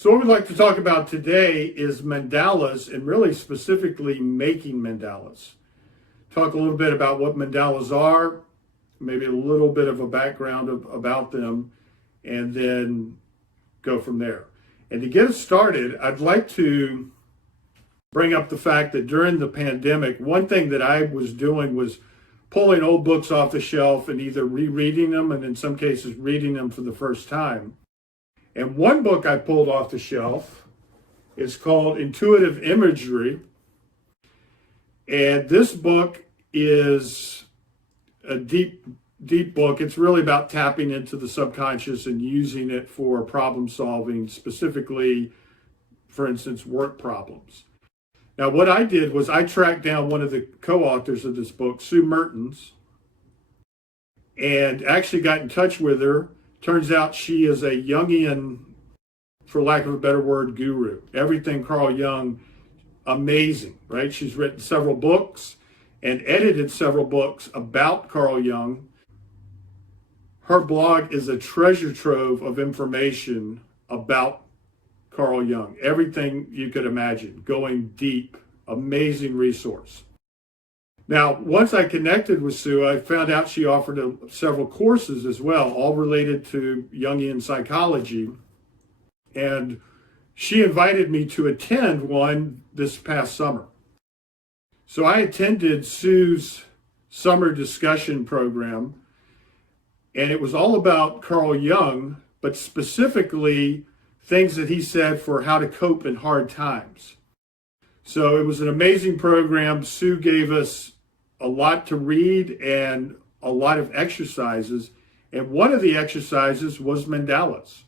So what we'd like to talk about today is mandalas, and really specifically making mandalas. Talk a little bit about what mandalas are, maybe a little bit of a background about them, and then go from there. And to get us started, I'd like to bring up the fact that during the pandemic, one thing that I was doing was pulling old books off the shelf and either rereading them, and in some cases reading them for the first time. And one book I pulled off the shelf is called Intuitive Imagery. And this book is a deep book. It's really about tapping into the subconscious and using it for problem solving, specifically, for instance, work problems. Now, what I did was I tracked down one of the co-authors of this book, Sue Mertens, and actually got in touch with her. Turns out she is a Jungian, for lack of a better word, guru. Everything Carl Jung, amazing, right? She's written several books and edited several books about Carl Jung. Her blog is a treasure trove of information about Carl Jung. Everything you could imagine, going deep, amazing resource. Now, once I connected with Sue, I found out she offered several courses as well, all related to Jungian psychology. And she invited me to attend one this past summer. So I attended Sue's summer discussion program, and it was all about Carl Jung, but specifically things that he said for how to cope in hard times. So it was an amazing program. Sue gave us a lot to read and a lot of exercises. And one of the exercises was mandalas.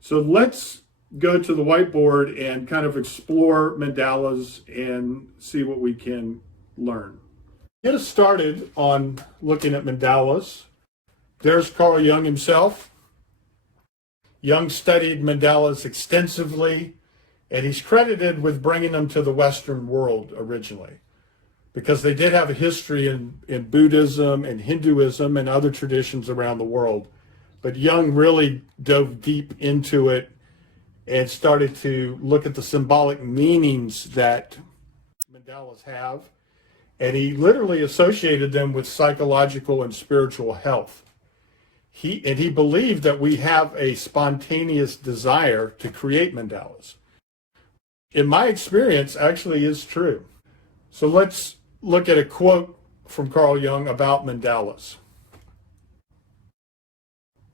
So let's go to the whiteboard and kind of explore mandalas and see what we can learn. Get us started on looking at mandalas. There's Carl Jung himself. Jung studied mandalas extensively, and he's credited with bringing them to the Western world originally, because they did have a history in Buddhism and Hinduism and other traditions around the world. But Jung really dove deep into it and started to look at the symbolic meanings that mandalas have. And he literally associated them with psychological and spiritual health. He believed that we have a spontaneous desire to create mandalas. In my experience, actually is true. So let's look at a quote from Carl Jung about mandalas.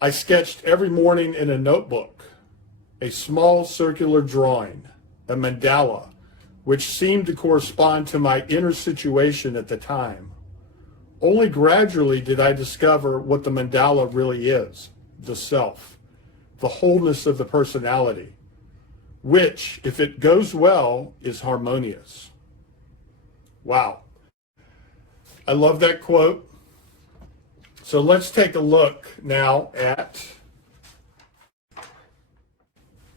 I sketched every morning in a notebook a small circular drawing, a mandala, which seemed to correspond to my inner situation at the time. Only gradually did I discover what the mandala really is, the self, the wholeness of the personality, which, if it goes well, is harmonious. Wow. I love that quote. So let's take a look now at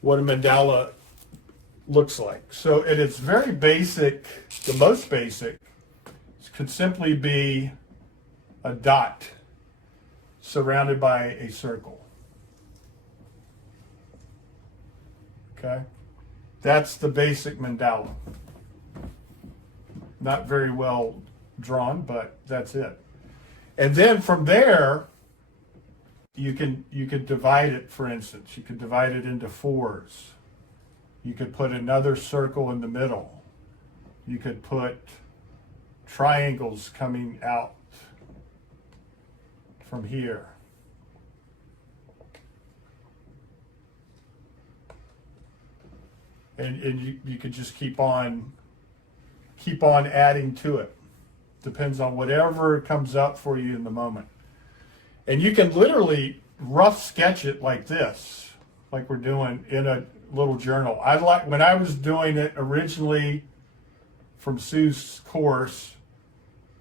what a mandala looks like. So at its very basic, the most basic, could simply be a dot surrounded by a circle. Okay? That's the basic mandala. Not very well drawn, but that's it. And then from there, you could divide it, for instance. You could divide it into fours. You could put another circle in the middle. You could put triangles coming out from here. And you could just keep on adding to it. Depends on whatever comes up for you in the moment. And you can literally rough sketch it like this, like we're doing in a little journal. When I was doing it originally from Sue's course,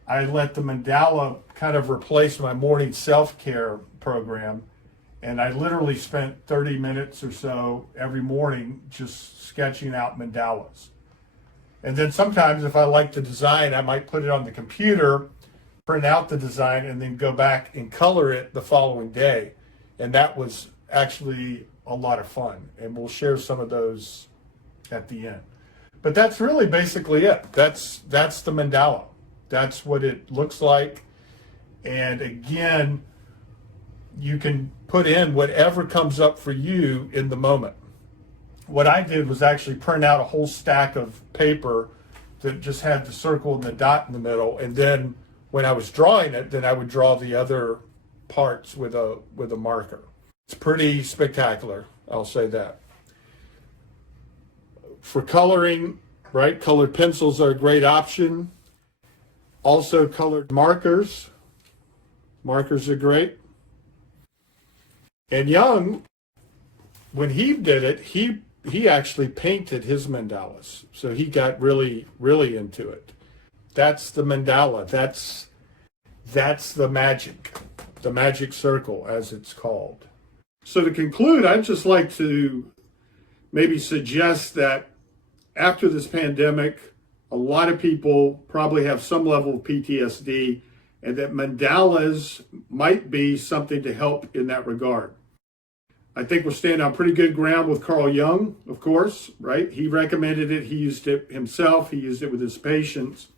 I let the mandala kind of replace my morning self-care program. And I literally spent 30 minutes or so every morning just sketching out mandalas. And then sometimes if I like the design, I might put it on the computer, print out the design, and then go back and color it the following day. And that was actually a lot of fun. And we'll share some of those at the end. But that's really basically it. That's the mandala. That's what it looks like. And again, you can put in whatever comes up for you in the moment. What I did was actually print out a whole stack of paper that just had the circle and the dot in the middle. And then when I was drawing it, then I would draw the other parts with a marker. It's pretty spectacular, I'll say that. For coloring, right, colored pencils are a great option. Also colored markers. Markers are great. And Jung, when he did it, he actually painted his mandalas. So he got really, really into it. That's the mandala. That's the magic circle, as it's called. So to conclude, I'd just like to maybe suggest that after this pandemic, a lot of people probably have some level of PTSD, and that mandalas might be something to help in that regard. I think we're standing on pretty good ground with Carl Jung, of course, right? He recommended it. He used it himself. He used it with his patients.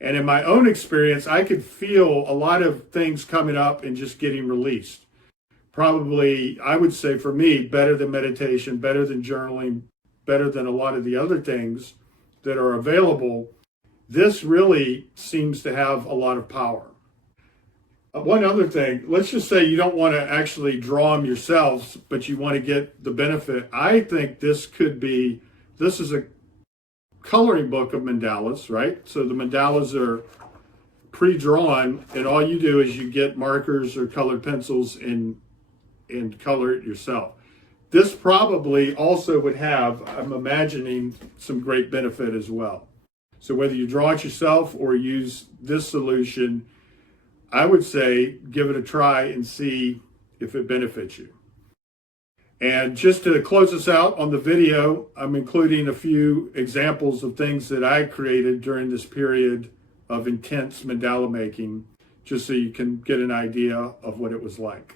And in my own experience, I could feel a lot of things coming up and just getting released. Probably, I would say for me, better than meditation, better than journaling, better than a lot of the other things that are available. This really seems to have a lot of power. One other thing, let's just say you don't want to actually draw them yourselves, but you want to get the benefit. I think this is a coloring book of mandalas, right? So the mandalas are pre-drawn, and all you do is you get markers or colored pencils and color it yourself. This probably also would have, I'm imagining, some great benefit as well. So whether you draw it yourself or use this solution, I would say give it a try and see if it benefits you. And just to close us out on the video, I'm including a few examples of things that I created during this period of intense mandala making, just so you can get an idea of what it was like.